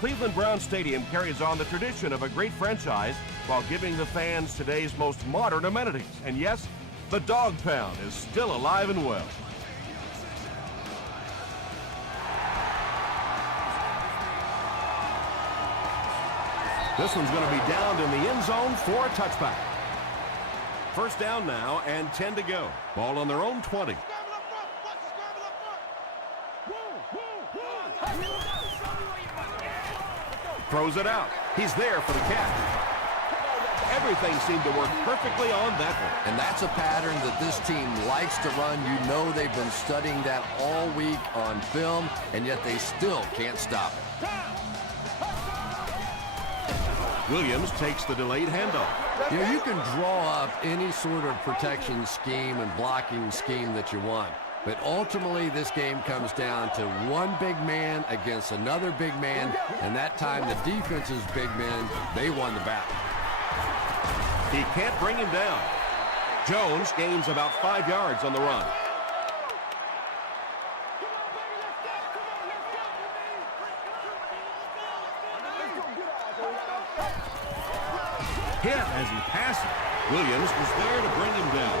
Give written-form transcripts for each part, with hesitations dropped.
Cleveland Brown Stadium carries on the tradition of a great franchise while giving the fans today's most modern amenities. And yes, the Dog Pound is still alive and well. This one's going to be downed in the end zone for a touchback. First down now and 10 to go. Ball on their own 20. Throws it out. He's there for the catch. Everything seemed to work perfectly on that one. And that's a pattern that this team likes to run. You know they've been studying that all week on film, and yet they still can't stop it. Williams takes the delayed handoff. You know, you can draw up any sort of protection scheme and blocking scheme that you want. But ultimately, this game comes down to one big man against another big man. And that time, the defense's big men, they won the battle. He can't bring him down. Jones gains about 5 yards on the run. Hit as he passes. Williams was there to bring him down.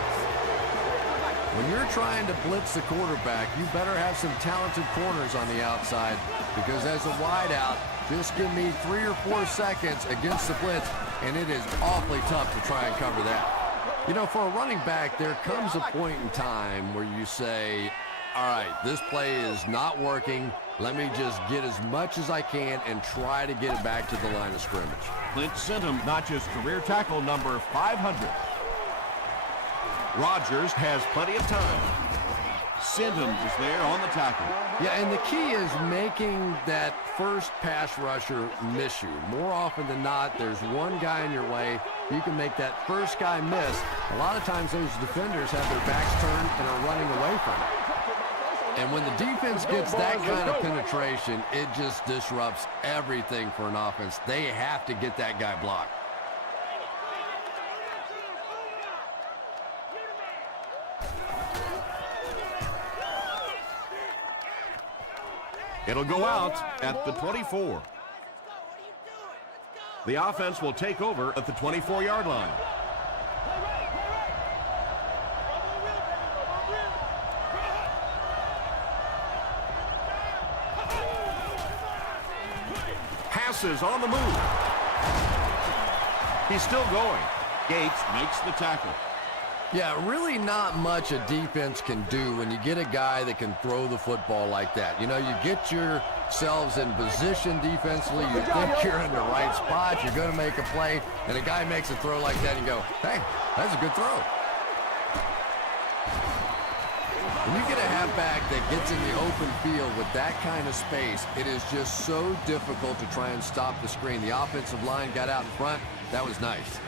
When you're trying to blitz the quarterback, you better have some talented corners on the outside, because as a wideout, just give me 3 or 4 seconds against the blitz, and it is awfully tough to try and cover that. You know, for a running back, there comes a point in time where you say, all right, this play is not working. Let me just get as much as I can and try to get it back to the line of scrimmage. Clint sent him notches career tackle number 500. Rodgers has plenty of time. Sindham is there on the tackle. Yeah, and the key is making that first pass rusher miss you. More often than not, there's one guy in your way. You can make that first guy miss. A lot of times those defenders have their backs turned and are running away from it. And when the defense gets that kind of penetration, it just disrupts everything for an offense. They have to get that guy blocked. It'll go out at the 24. The offense will take over at the 24-yard line. Passes on the move. He's still going. Gates makes the tackle. Yeah, really not much a defense can do when you get a guy that can throw the football like that. You know, you get yourselves in position defensively, you think you're in the right spot, you're going to make a play, and a guy makes a throw like that, and you go, hey, that's a good throw. When you get a halfback that gets in the open field with that kind of space, it is just so difficult to try and stop the screen. The offensive line got out in front. That was nice.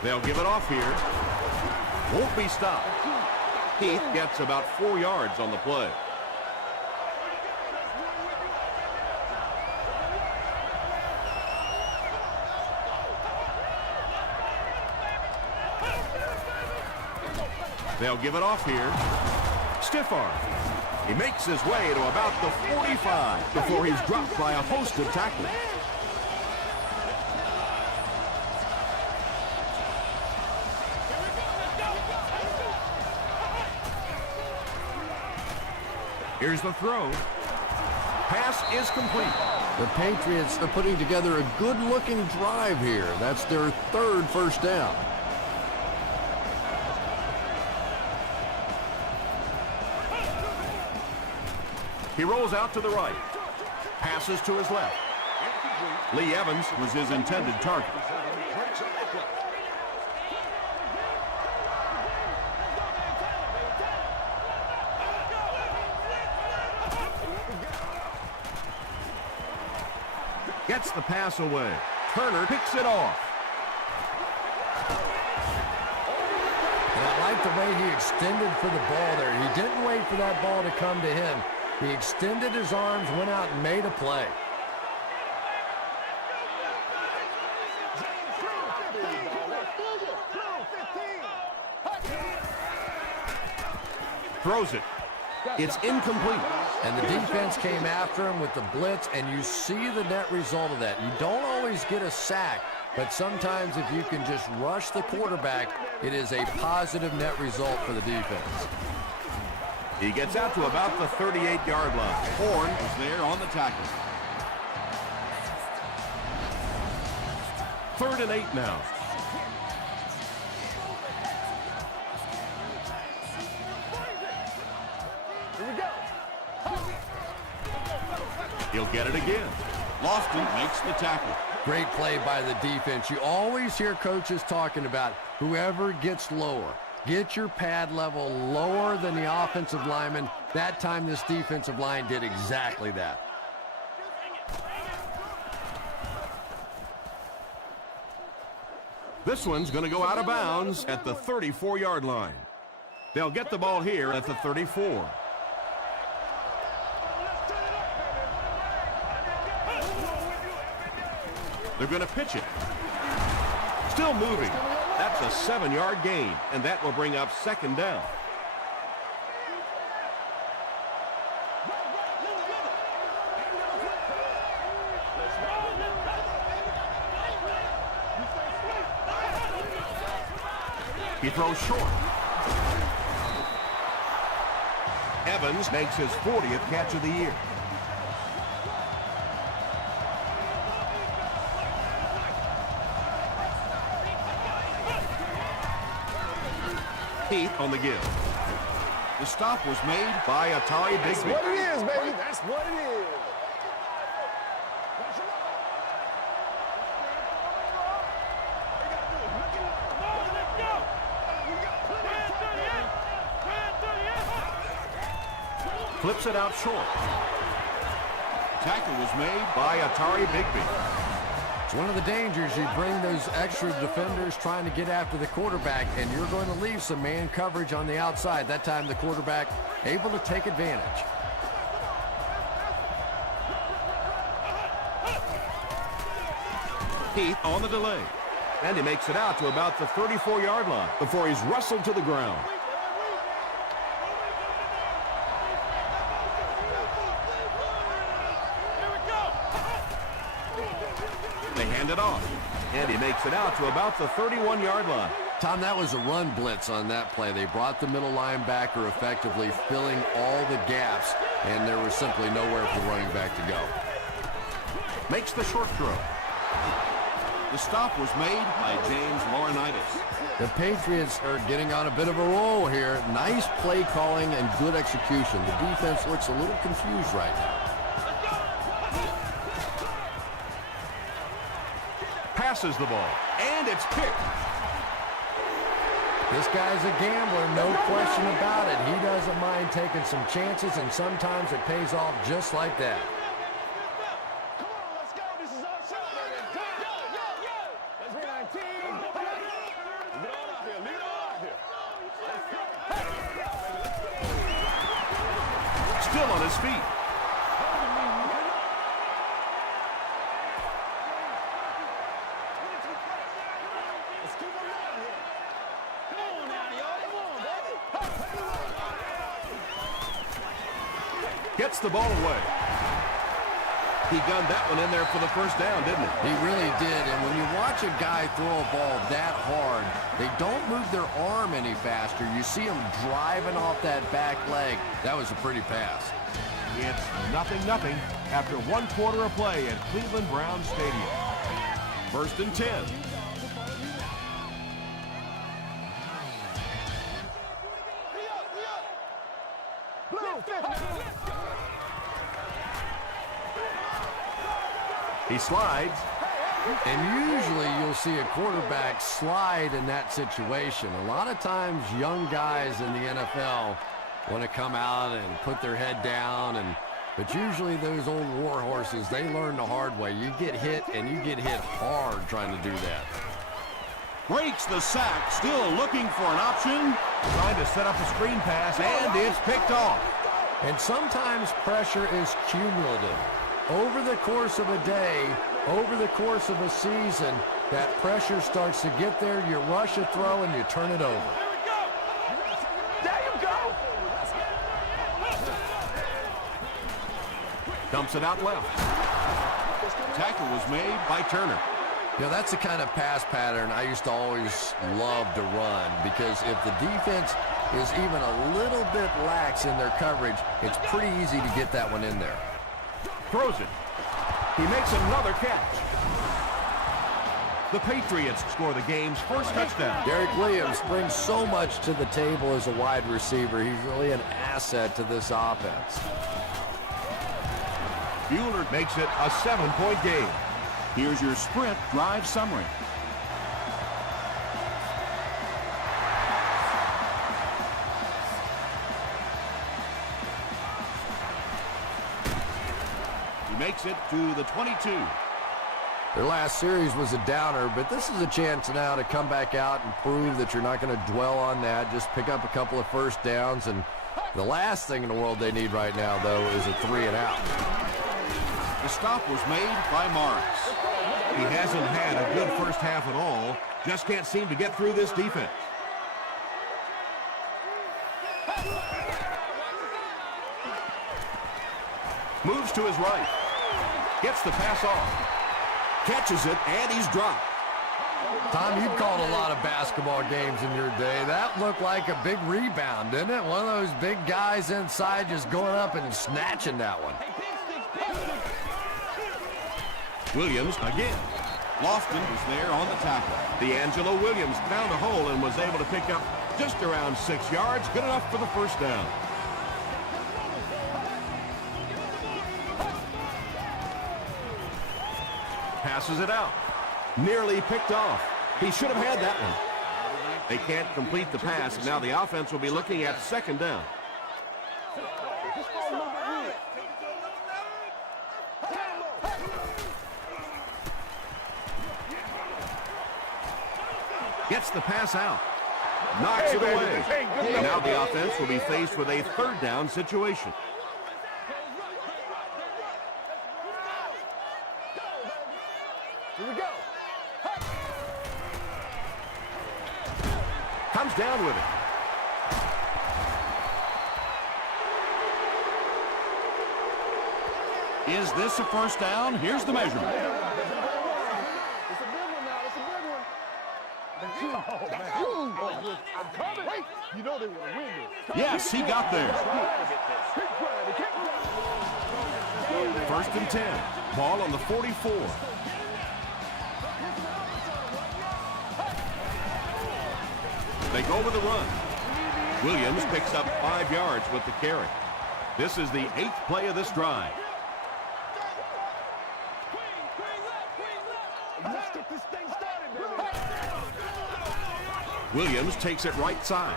They'll give it off here. Won't be stopped. Heath gets about 4 yards on the play. They'll give it off here. Stiff arm. He makes his way to about the 45 before he's dropped by a host of tacklers. Here's the throw. Pass is complete. The Patriots are putting together a good-looking drive here. That's their 3rd first down. He rolls out to the right. Passes to his left. Lee Evans was his intended target. Gets the pass away. Turner picks it off. And I like the way he extended for the ball there. He didn't wait for that ball to come to him. He extended his arms, went out and made a play. Throws it. It's incomplete. And the defense came after him with the blitz, and you see the net result of that. You don't always get a sack, but sometimes if you can just rush the quarterback, it is a positive net result for the defense. He gets out to about the 38-yard line. Horn is there on the tackle. 3rd and 8 now. He'll get it again. Lofton makes the tackle. Great play by the defense. You always hear coaches talking about whoever gets lower. Get your pad level lower than the offensive lineman. That time this defensive line did exactly that. This one's going to go out of bounds at the 34-yard line. They'll get the ball here at the 34. They're going to pitch it. Still moving. That's a 7-yard gain, and that will bring up 2nd down. He throws short. Evans makes his 40th catch of the year. Heath on the give. The stop was made by Atari Bigby. That's what it is, baby. That's what it is. Flips it out short. Tackle was made by Atari Bigby. It's one of the dangers. You bring those extra defenders trying to get after the quarterback, and you're going to leave some man coverage on the outside. That time the quarterback able to take advantage. Heath on the delay. And he makes it out to about the 34-yard line before he's wrestled to the ground. They hand it off, and he makes it out to about the 31-yard line. Tom, that was a run blitz on that play. They brought the middle linebacker effectively filling all the gaps, and there was simply nowhere for the running back to go. Makes the short throw. The stop was made by James Laurinaitis. The Patriots are getting on a bit of a roll here. Nice play calling and good execution. The defense looks a little confused right now. Passes the ball, and it's picked. This guy's a gambler, no question about it. He doesn't mind taking some chances, and sometimes it pays off just like that. Come on, let's go. This is our show, baby. Let's bring 19. Lead on out here. Lead on out here. Still on his feet. Gets the ball away. He gunned that one in there for the first down, didn't he? He really did, and when you watch a guy throw a ball that hard, they don't move their arm any faster. You see him driving off that back leg. That was a pretty pass. It's 0-0 after 1 quarter of play at Cleveland Browns Stadium. 1st and 10. He slides. And usually you'll see a quarterback slide in that situation. A lot of times young guys in the NFL want to come out and put their head down, but usually those old war horses, they learn the hard way. You get hit, and you get hit hard trying to do that. Breaks the sack, still looking for an option. Trying to set up a screen pass, and it's picked off. And sometimes pressure is cumulative. Over the course of a day, over the course of a season, that pressure starts to get there, you rush a throw, and you turn it over. There you go. Dumps it out left. Tackle was made by Turner. You know, that's the kind of pass pattern I used to always love to run, because if the defense is even a little bit lax in their coverage, it's pretty easy to get that one in there. Throws it. He makes another catch. The Patriots score the game's first touchdown. Derek Williams brings so much to the table as a wide receiver. He's really an asset to this offense. Bueller makes it a 7-point game. Here's your sprint drive summary. He makes it to the 22. Their last series was a downer, but this is a chance now to come back out and prove that you're not going to dwell on that. Just pick up a couple of first downs, and the last thing in the world they need right now, though, is a 3-and-out. The stop was made by Morris. He hasn't had a good first half at all. Just can't seem to get through this defense. Moves to his right. Gets the pass off. Catches it, and he's dropped. Tom, you've called a lot of basketball games in your day. That looked like a big rebound, didn't it? One of those big guys inside just going up and snatching that one. Williams again. Lofton was there on the tackle. D'Angelo Williams found a hole and was able to pick up just around 6 yards. Good enough for the first down. Passes it out. Nearly picked off. He should have had that one. They can't complete the pass, and now the offense will be looking at second down. Gets the pass out. Knocks it away. Now the offense will be faced with a third down situation. Here we go. Comes down with it. Is this a first down? Here's the measurement. It's a big one now. It's a big one. I'm coming. Wait. You know they want to win this. Yes, he got there. First and 10. Ball on the 44. They go with the run. Williams picks up 5 yards with the carry. This is the 8th play of this drive. Let's get this thing started, baby. Williams takes it right side.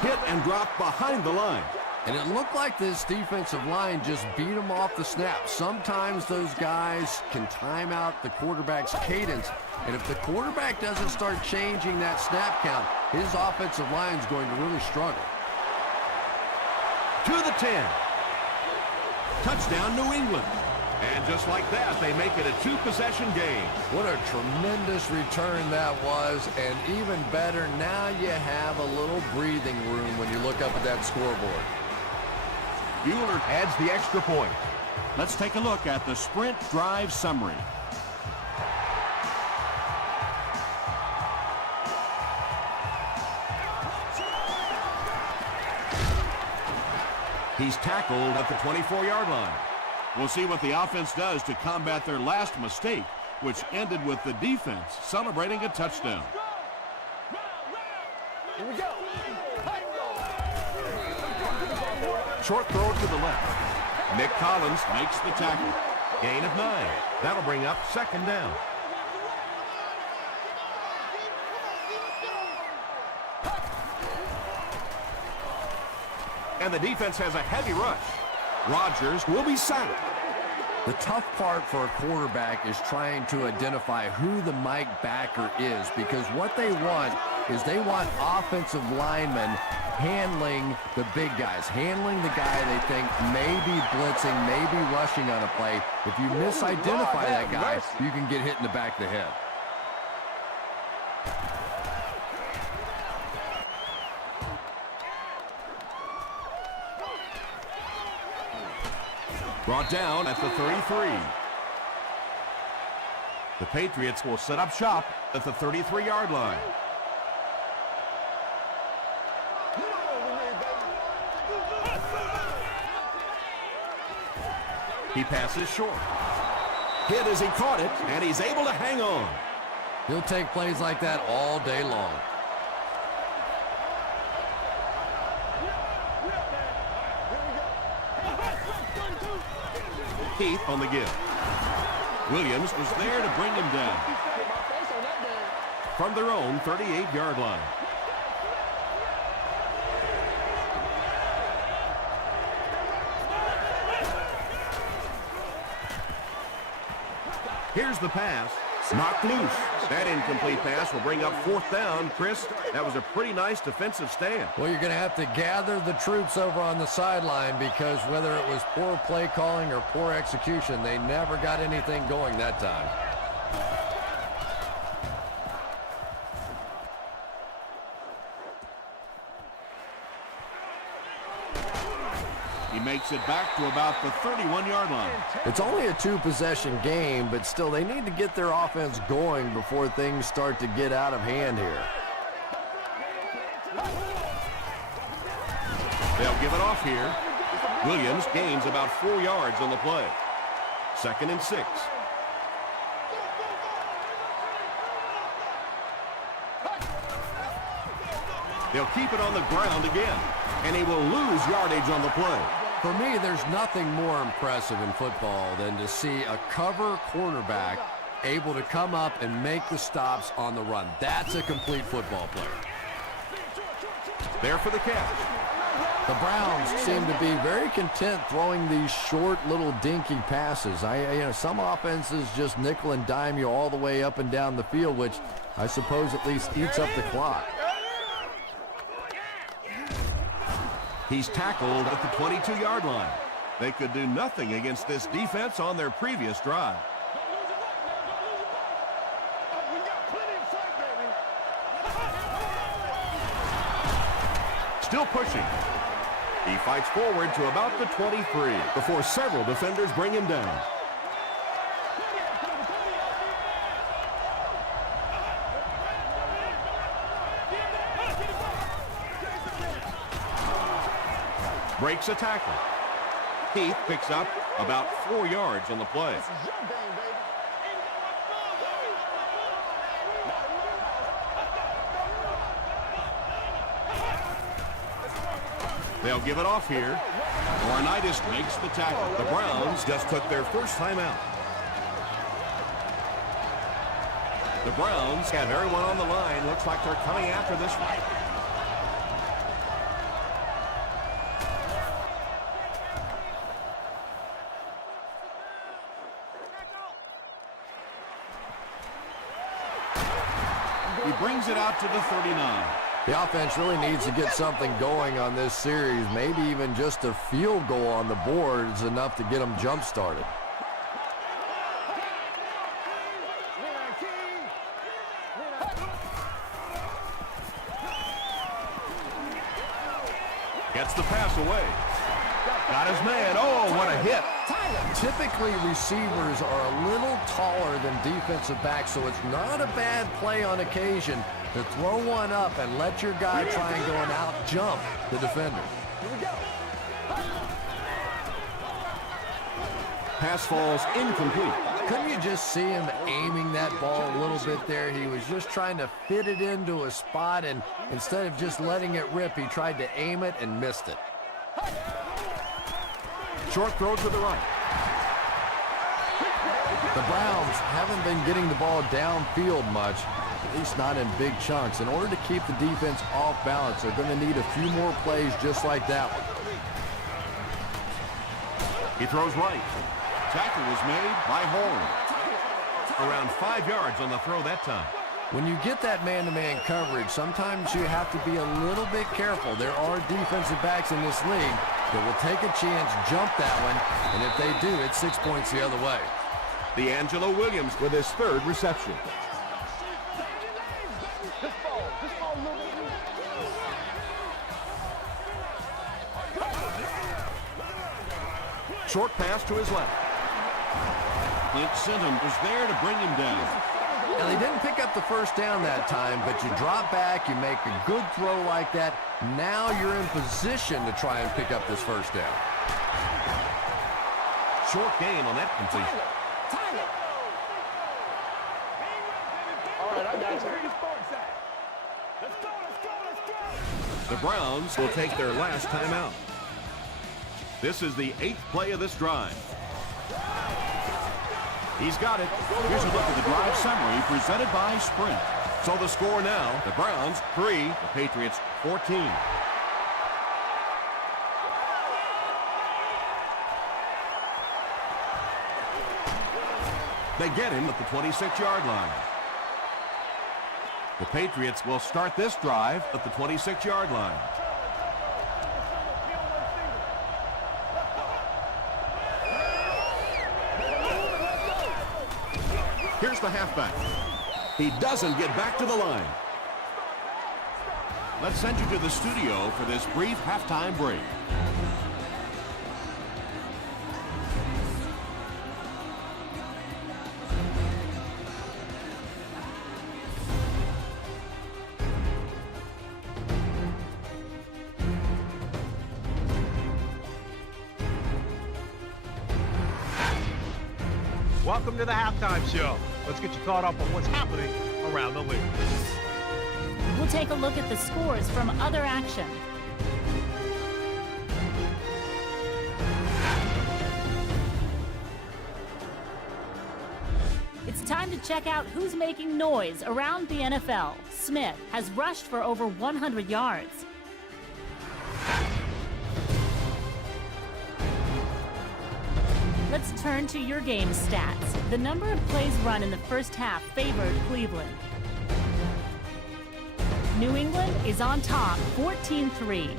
Hit and drop behind the line. And it looked like this defensive line just beat him off the snap. Sometimes those guys can time out the quarterback's cadence. And if the quarterback doesn't start changing that snap count, his offensive line is going to really struggle. To the 10. Touchdown, New England. And just like that, they make it a 2-possession game. What a tremendous return that was. And even better, now you have a little breathing room when you look up at that scoreboard. Bueller adds the extra point. Let's take a look at the sprint drive summary. He's tackled at the 24-yard line. We'll see what the offense does to combat their last mistake, which ended with the defense celebrating a touchdown. Here we go. Short throw to the left. Nick Collins Makes the tackle. gain of 9. That'll bring up second down. And the defense has a heavy rush. Rodgers will be sacked. The tough part for a quarterback is trying to identify who the Mike backer is, because what they want is they want offensive linemen handling the big guys, handling the guy they think may be blitzing, may be rushing on a play. If you misidentify that guy, you can get hit in the back of the head. Brought down at the 33. The Patriots will set up shop at the 33-yard line. He passes short. Hit as he caught it, and he's able to hang on. He'll take plays like that all day long. Keith on the give. Williams was there to bring him down. From their own 38-yard line. Here's the pass. Knocked loose. That incomplete pass will bring up 4th down. Chris, that was a pretty nice defensive stand. Well, you're going to have to gather the troops over on the sideline because whether it was poor play calling or poor execution, they never got anything going that time. He makes it back to about the 31-yard line. It's only a 2-possession game, but still they need to get their offense going before things start to get out of hand here. They'll give it off here. Williams gains about 4 yards on the play. 2nd and 6. They'll keep it on the ground again, and he will lose yardage on the play. For me, there's nothing more impressive in football than to see a cover quarterback able to come up and make the stops on the run. That's a complete football player. There for the catch. The Browns seem to be very content throwing these short little dinky passes. Some offenses just nickel and dime you all the way up and down the field, which I suppose at least eats up the clock. He's tackled at the 22-yard line. They could do nothing against this defense on their previous drive. Still pushing. He fights forward to about the 23 before several defenders bring him down. Breaks a tackle. Keith picks up about 4 yards on the play. They'll give it off here. Laurinaitis makes the tackle. The Browns just took their first time out. The Browns have everyone on the line. Looks like they're coming after this one. He brings it out to the 39. The offense really needs to get something going on this series. Maybe even just a field goal on the board is enough to get them jump-started. Gets the pass away. Got his man. Oh, what a hit. Typically, receivers are a little taller than defensive backs, so it's not a bad play on occasion to throw one up and let your guy try and go and out-jump the defender. Pass falls incomplete. Couldn't you just see him aiming that ball a little bit there? He was just trying to fit it into a spot, and instead of just letting it rip, he tried to aim it and missed it. Short throw to the right. The Browns haven't been getting the ball downfield much, at least not in big chunks. In order to keep the defense off balance, they're going to need a few more plays just like that one. He throws right. Tackle was made by Horn. Around 5 yards on the throw that time. When you get that man-to-man coverage, sometimes you have to be a little bit careful. There are defensive backs in this league that will take a chance, jump that one, and if they do, it's 6 points the other way. D'Angelo Williams with his 3rd reception. Short pass to his left. Clint Sinton was there to bring him down. Now, they didn't pick up the first down that time, but you drop back, you make a good throw like that. Now you're in position to try and pick up this first down. Short gain on that completion. All right, I got you. Let's go, let's go, let's go. The Browns will take their last timeout. This is the 8th play of this drive. He's got it. Here's a look at the drive summary presented by Sprint. So the score now, the Browns 3, the Patriots 14. They get him at the 26-yard line. The Patriots will start this drive at the 26-yard line. Here's the halfback. He doesn't get back to the line. Let's send you to the studio for this brief halftime break. Welcome to the halftime show. Let's get you caught up on what's happening around the league. We'll take a look at the scores from other action. It's time to check out who's making noise around the NFL. Smith has rushed for over 100 yards. Let's turn to your game stats. The number of plays run in the first half favored Cleveland. New England is on top, 14-3.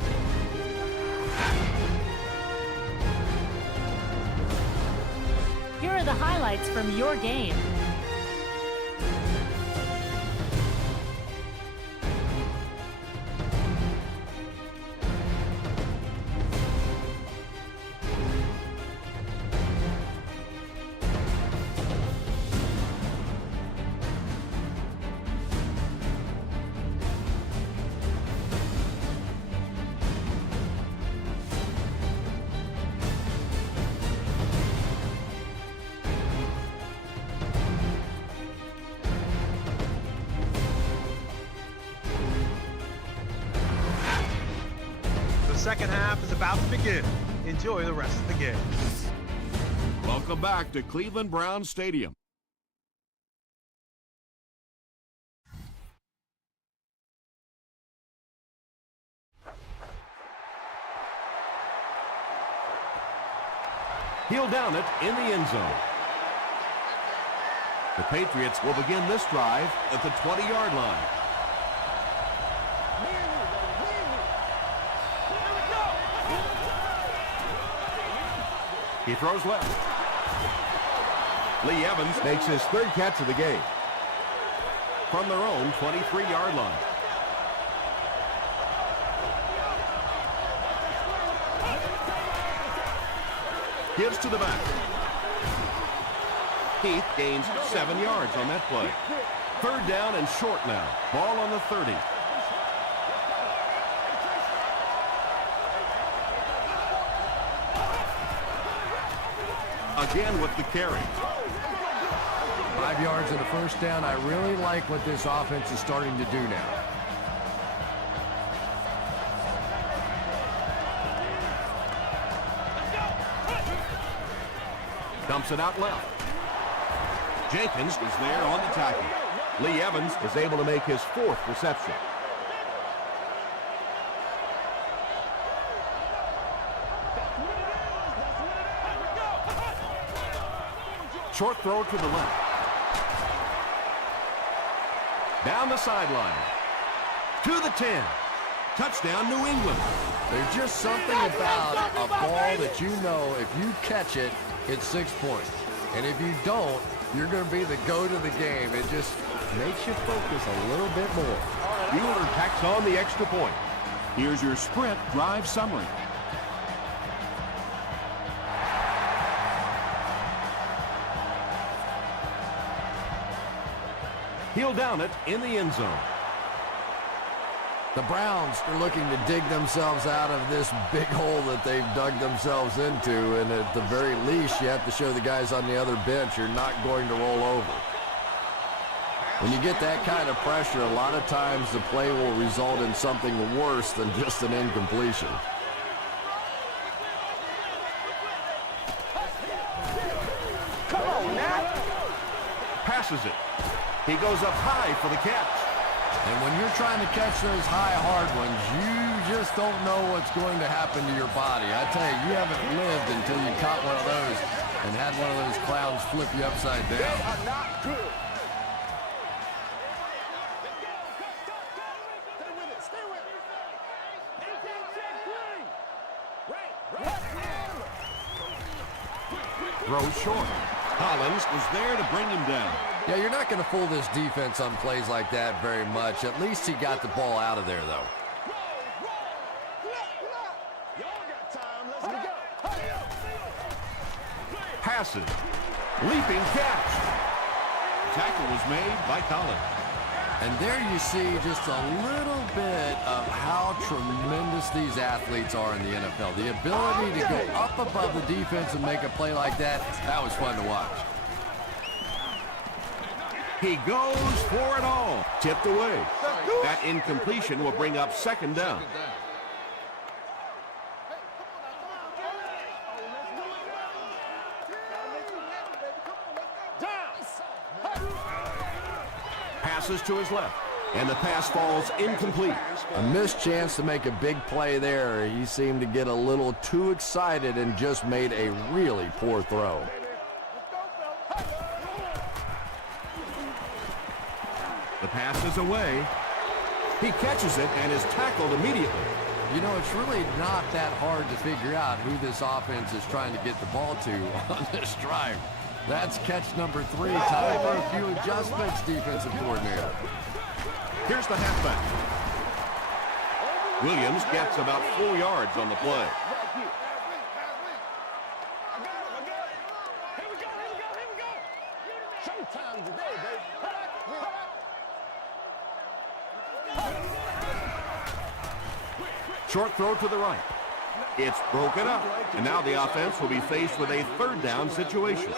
Here are the highlights from your game. The second half is about to begin. Enjoy the rest of the game. Welcome back to Cleveland Browns Stadium. He'll down it in the end zone. The Patriots will begin this drive at the 20-yard line. He throws left. Lee Evans makes his third catch of the game. From their own 23-yard line. Gives to the back. Heath gains 7 yards on that play. Third down and short now. Ball on the 30. Again with the carry. 5 yards and a first down. I really like what this offense is starting to do now. Dumps it out left. Jenkins is there on the tackle. Lee Evans is able to make his fourth reception. Short throw to the left. Down the sideline. To the 10. Touchdown, New England. There's just something about a ball that you know if you catch it, it's 6 points. And if you don't, you're going to be the goat of the game. It just makes you focus a little bit more. Bueller tacks on the extra point. Here's your Sprint drive summary. He'll down it in the end zone. The Browns are looking to dig themselves out of this big hole that they've dug themselves into, and at the very least, you have to show the guys on the other bench you're not going to roll over. When you get that kind of pressure, a lot of times the play will result in something worse than just an incompletion. Come on, now. Passes it. He goes up high for the catch. And when you're trying to catch those high, hard ones, you just don't know what's going to happen to your body. I tell you, you haven't lived until you caught one of those and had one of those clowns flip you upside down. They are not good. Stay with it. Throw short. Collins was there to bring him down. Yeah, you're not going to fool this defense on plays like that very much. At least he got the ball out of there, though. Y'all got time. Let's go. Passes. Leaping catch. Tackle was made by Collins. And there you see just a little bit of how tremendous these athletes are in the NFL. The ability to go up above the defense and make a play like that, that was fun to watch. He goes for it all. Tipped away. That incompletion will bring up second down. Passes to his left, and the pass falls incomplete. A missed chance to make a big play there. He seemed to get a little too excited and just made a really poor throw. The pass is away. He catches it and is tackled immediately. You know, it's really not that hard to figure out who this offense is trying to get the ball to on this drive. That's catch number 3. Time for a few adjustments, defensive coordinator. Here's the halfback. Williams gets about 4 yards on the play. Showtime today, baby. Short throw to the right. It's broken up, and now the offense will be faced with a third down situation.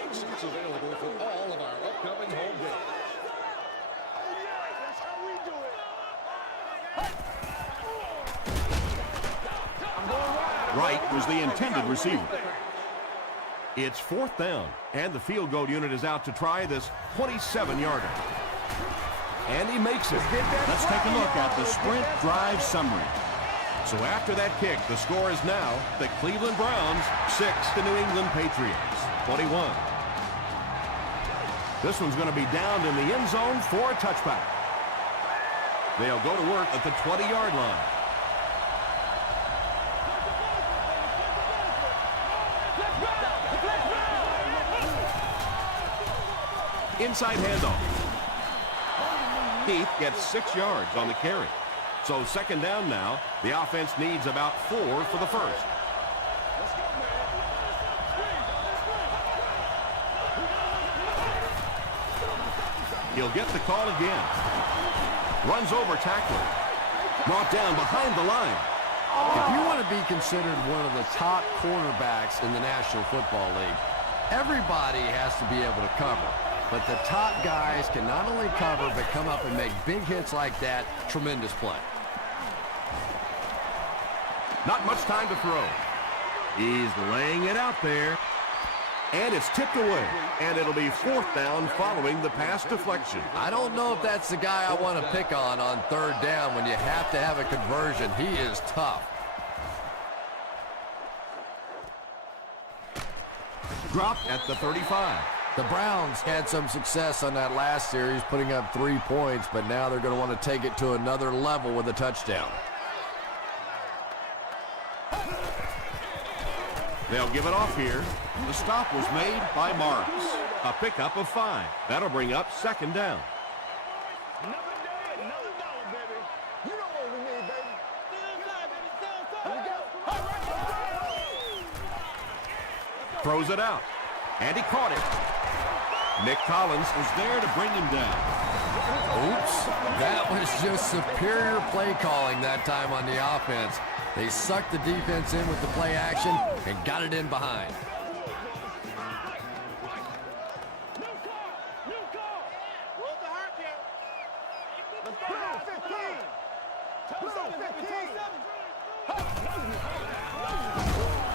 Wright was the intended receiver. It's fourth down, and the field goal unit is out to try this 27-yarder. And he makes it. Let's take a look at the sprint drive summary. So after that kick, the score is now the Cleveland Browns 6, the New England Patriots 21. This one's going to be down in the end zone for a touchback. They'll go to work at the 20-yard line. Inside handoff. Keith gets 6 yards on the carry. So second down now. The offense needs about 4 for the first. He'll get the call again. Runs over tackler. Brought down behind the line. If you want to be considered one of the top cornerbacks in the National Football League, everybody has to be able to cover. But the top guys can not only cover, but come up and make big hits like that. Tremendous play. Not much time to throw. He's laying it out there. And it's tipped away. And it'll be fourth down following the pass deflection. I don't know if that's the guy I want to pick on third down when you have to have a conversion. He is tough. Dropped at the 35. The Browns had some success on that last series, putting up 3 points, but now they're going to want to take it to another level with a touchdown. They'll give it off here. The stop was made by Morris. A pickup of 5. That'll bring up second down. Another day, another dollar, baby. You know what we need, baby. Here we go. Throws it out. And he caught it. Nick Collins Was there to bring him down. That was just superior play calling that time on the offense. They sucked the defense in with the play action and got it in behind.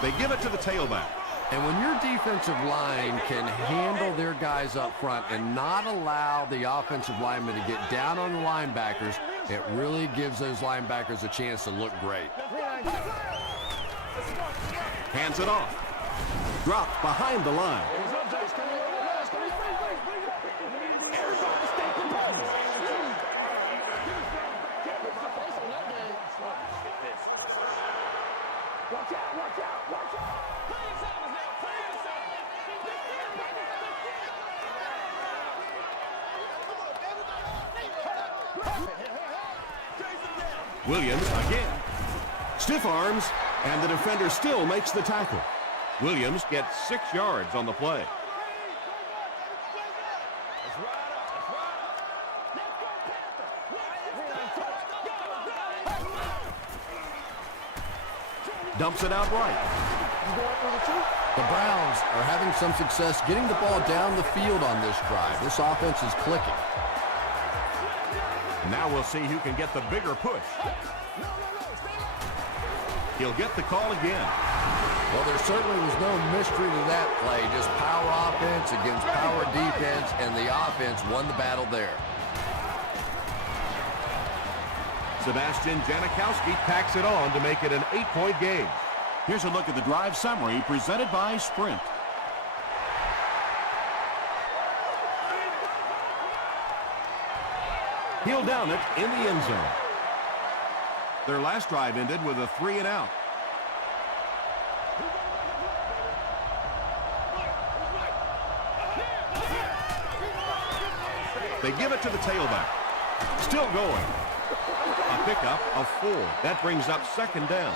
They give it to the tailback. And when your defensive line can handle their guys up front and not allow the offensive linemen to get down on the linebackers, it really gives those linebackers a chance to look great. Hands it off. Dropped behind the line. Watch out, watch out, watch out. Williams again. Stiff arms, and the defender still makes the tackle. Williams gets 6 yards on the play. Dumps it out right. The Browns are having some success getting the ball down the field on this drive. This offense is clicking. Now we'll see who can get the bigger push. He'll get the call again. Well, there certainly was no mystery to that play. Just power offense against power defense, and the offense won the battle there. Sebastian Janikowski packs it on to make it an 8-point game. Here's a look at the drive summary presented by Sprint. He'll down it in the end zone. Their last drive ended with a 3-and-out. They give it to the tailback. Still going. A pickup of 4. That brings up 2nd down.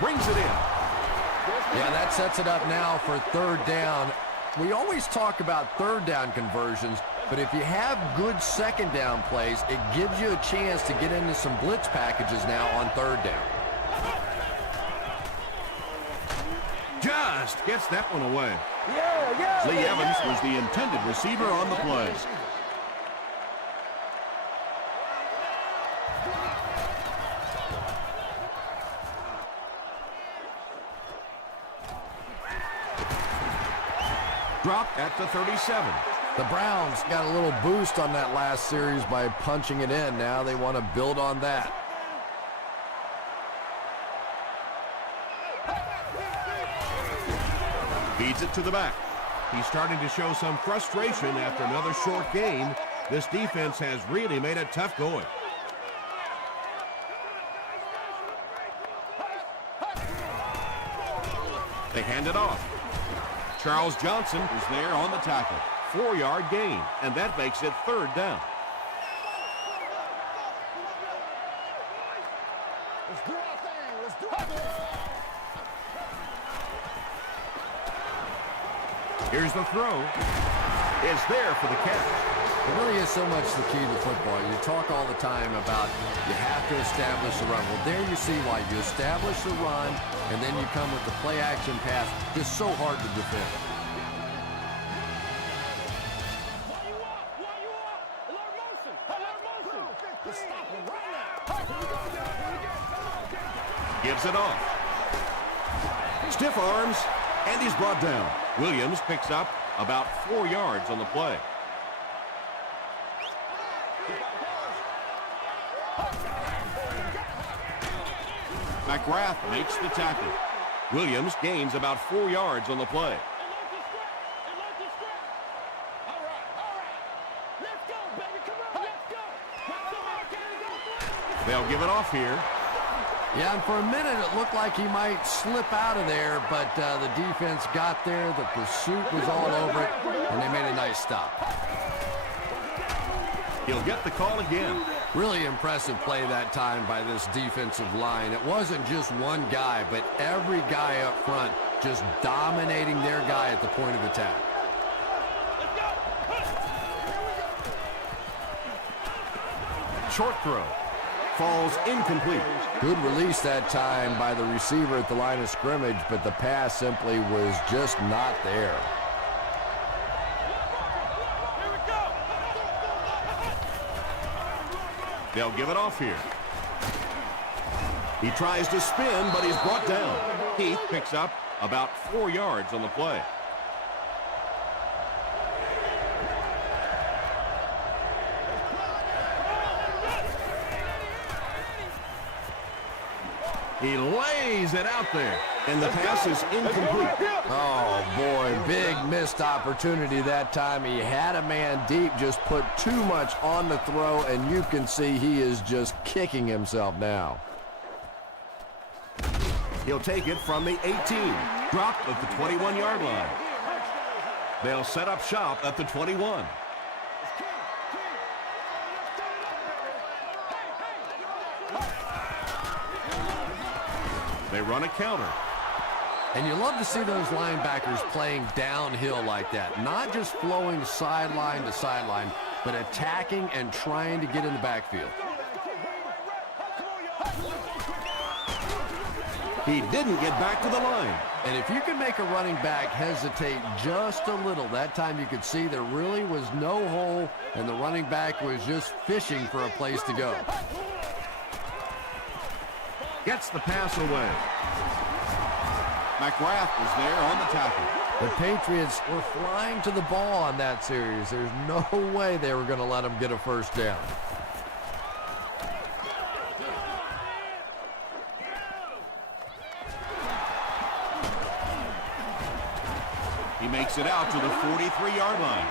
Brings it in. Yeah, that sets it up now for 3rd down. We always talk about 3rd down conversions, but if you have good 2nd down plays, it gives you a chance to get into some blitz packages now on 3rd down. Just gets that one away. Lee Evans was the intended receiver on the play. Dropped at the 37. The Browns got a little boost on that last series by punching it in. Now they want to build on that. Feeds it to the back. He's starting to show some frustration after another short game. This defense has really made it tough going. They hand it off. Charles Johnson is there on the tackle. 4-yard gain, and that makes it 3rd down. Let's do our thing. Let's do our thing. Here's the throw. It's there for the catch. It really is so much the key to football. You talk all the time about you have to establish the run. Well, there you see why. You establish the run, and then you come with the play-action pass. Just so hard to defend. Gives it off. Stiff arms, and he's brought down. Williams picks up about 4 yards on the play. McGrath makes the tackle. Williams gains about 4 yards on the play. They'll give it off here. Yeah, and for a minute it looked like he might slip out of there, but the defense got there. The pursuit was all over it, and they made a nice stop. He'll get the call again. Really impressive play that time by this defensive line. It wasn't just one guy, but every guy up front just dominating their guy at the point of attack. Short throw. Falls incomplete. Good release that time by the receiver at the line of scrimmage, but the pass simply was just not there. They'll give it off here. He tries to spin, but he's brought down. Heath picks up about 4 yards on the play. He lays it out there, and the pass is incomplete. Oh, boy, big missed opportunity that time. He had a man deep, just put too much on the throw, and you can see he is just kicking himself now. He'll take it from the 18. Dropped at the 21-yard line. They'll set up shop at the 21. They run a counter. And you love to see those linebackers playing downhill like that. Not just flowing sideline to sideline, but attacking and trying to get in the backfield. He didn't get back to the line. And if you can make a running back hesitate just a little, that time you could see there really was no hole, and the running back was just fishing for a place to go. Gets the pass away. McGrath was there on the tackle. The Patriots were flying to the ball on that series. There's no way they were going to let them get a first down. He makes it out to the 43-yard line.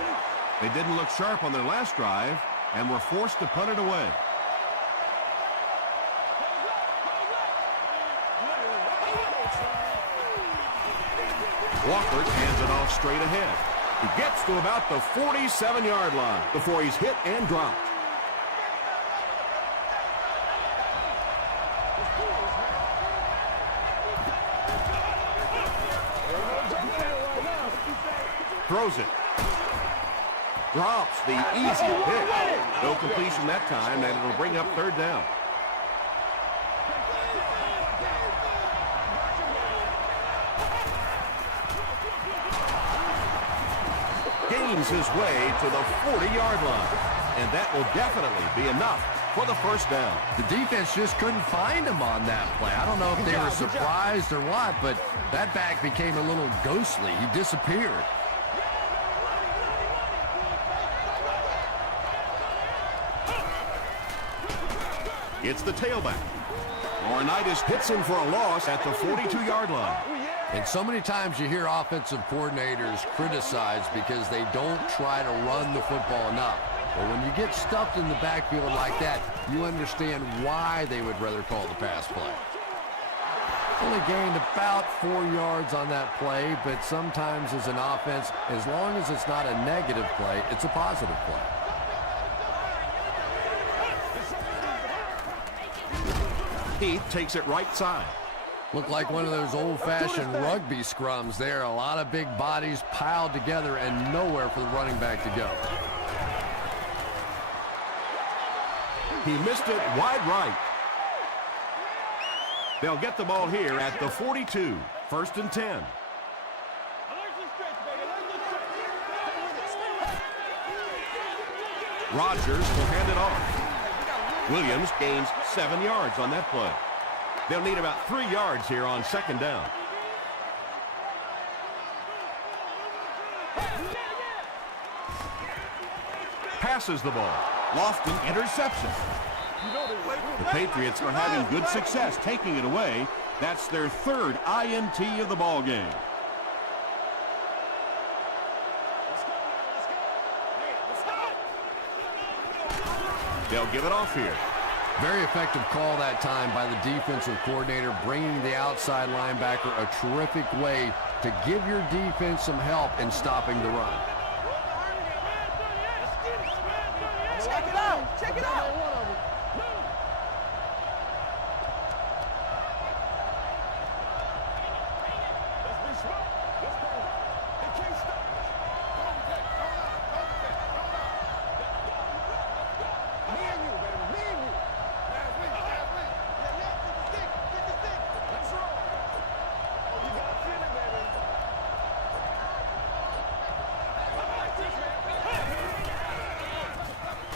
They didn't look sharp on their last drive and were forced to punt it away. Walker hands it off straight ahead. He gets to about the 47-yard line before he's hit and dropped. Throws it. Drops the easy pick. No completion that time, and it'll bring up third down. Gains his way to the 40-yard line, and that will definitely be enough for the first down. The defense just couldn't find him on that play. I don't know if they were surprised or what, but that back became a little ghostly. He disappeared. It's the tailback. Laurinaitis hits him for a loss at the 42-yard line. And so many times you hear offensive coordinators criticized because they don't try to run the football enough. But when you get stuffed in the backfield like that, you understand why they would rather call the pass play. Only gained about 4 yards on that play, but sometimes as an offense, as long as it's not a negative play, it's a positive play. Heath takes it right side. Looked like one of those old-fashioned rugby scrums there. A lot of big bodies piled together and nowhere for the running back to go. He missed it wide right. They'll get the ball here at the 42. First and 10. Rodgers will hand it off. Williams gains 7 yards on that play. They'll need about 3 yards here on second down. Passes the ball. Lofton interception. The Patriots are having good success taking it away. That's their third INT of the ball game. They'll give it off here. Very effective call that time by the defensive coordinator, bringing the outside linebacker a terrific way to give your defense some help in stopping the run. Check it out. Check it out.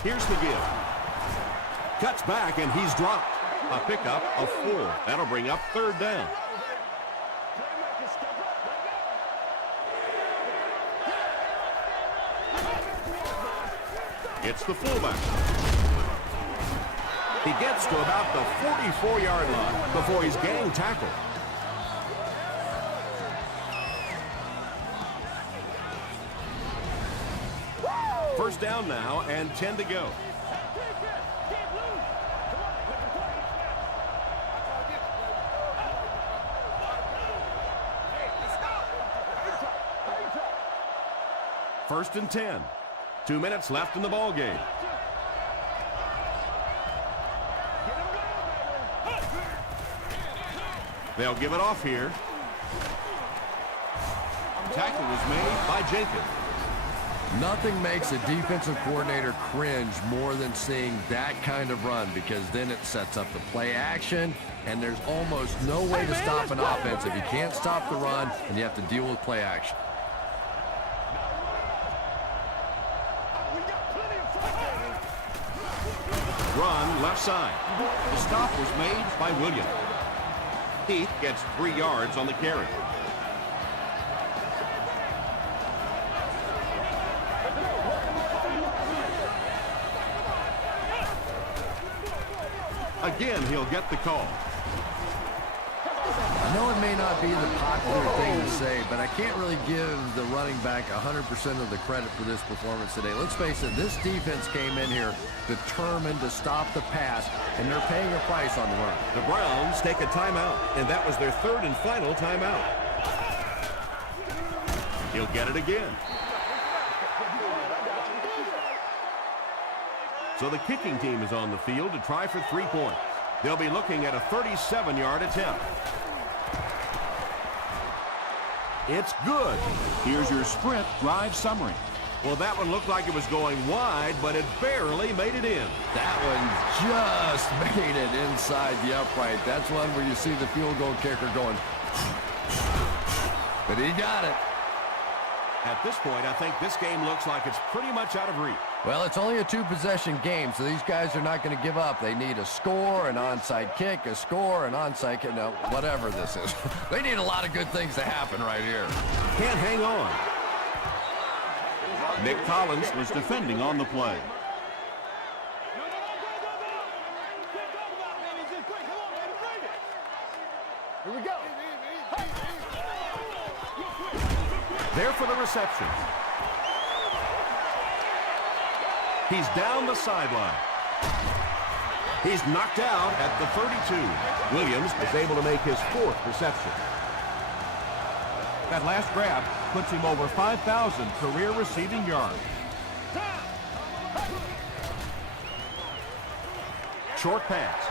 Here's the give. Cuts back, and he's dropped. A pickup of 4. That'll bring up 3rd down. It's the fullback. He gets to about the 44-yard line before he's gang tackled. First down now and 10 to go. First and 10. 2 minutes left in the ball game. They'll give it off here. Tackle was made by Jenkins. Nothing makes a defensive coordinator cringe more than seeing that kind of run, because then it sets up the play action, and there's almost no way to stop an offense if you can't stop the run and you have to deal with play action. Run left side. The stop was made by Williams. Heath gets 3 yards on the carry. Again, he'll get the call. I know it may not be the popular thing to say, but I can't really give the running back 100% of the credit for this performance today. Let's face it, this defense came in here determined to stop the pass, and they're paying a price on the run. The Browns take a timeout, and that was their 3rd and final timeout. He'll get it again. So the kicking team is on the field to try for 3 points. They'll be looking at a 37-yard attempt. It's good. Here's your sprint drive summary. Well, that one looked like it was going wide, but it barely made it in. That one just made it inside the upright. That's one where you see the field goal kicker going, but he got it. At this point, I think this game looks like it's pretty much out of reach. Well, it's only a 2-possession game, so these guys are not going to give up. They need a score, an onside kick, a score, an onside kick, no, whatever this is. They need a lot of good things to happen right here. Can't hang on. Nick Collins was defending on the play. Here we go. There for the reception. He's down the sideline. He's knocked out at the 32. Williams is able to make his 4th reception. That last grab puts him over 5,000 career receiving yards. Short pass.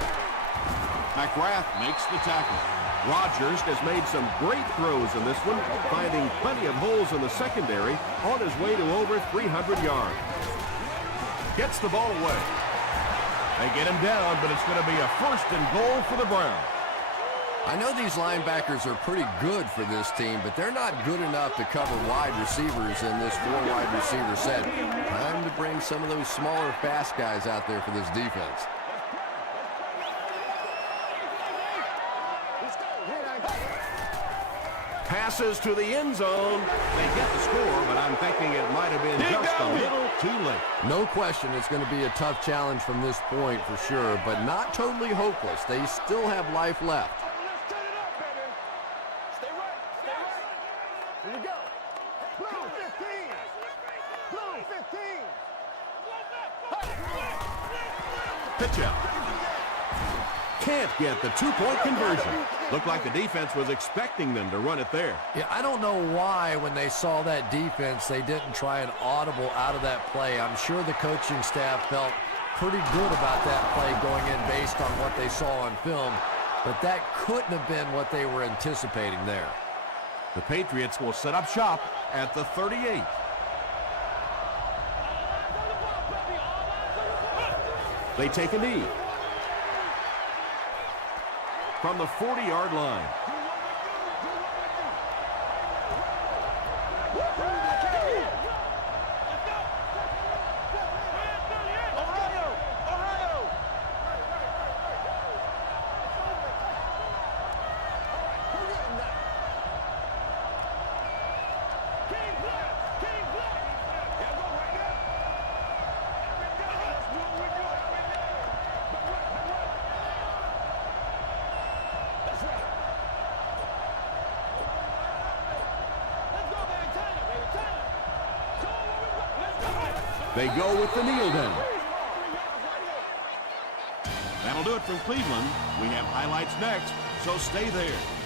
McGrath makes the tackle. Rodgers has made some great throws in this one, finding plenty of holes in the secondary on his way to over 300 yards. Gets the ball away. They get him down, but it's going to be a 1st and goal for the Browns. I know these linebackers are pretty good for this team, but they're not good enough to cover wide receivers in this 4-wide receiver set. Time to bring some of those smaller, fast guys out there for this defense. Passes to the end zone. They get the score, but I'm thinking it might have been just a little too late. No question it's going to be a tough challenge from this point for sure, but not totally hopeless. They still have life left. Stay right. Here we go. Blue 15. Blue 15. Pitch out. Can't get the 2-point conversion. Looked like the defense was expecting them to run it there. Yeah, I don't know why when they saw that defense, they didn't try an audible out of that play. I'm sure the coaching staff felt pretty good about that play going in based on what they saw on film, but that couldn't have been what they were anticipating there. The Patriots will set up shop at the 38. They take a knee. From the 40-yard line. They go with the kneel down. That'll do it from Cleveland. We have highlights next, so stay there.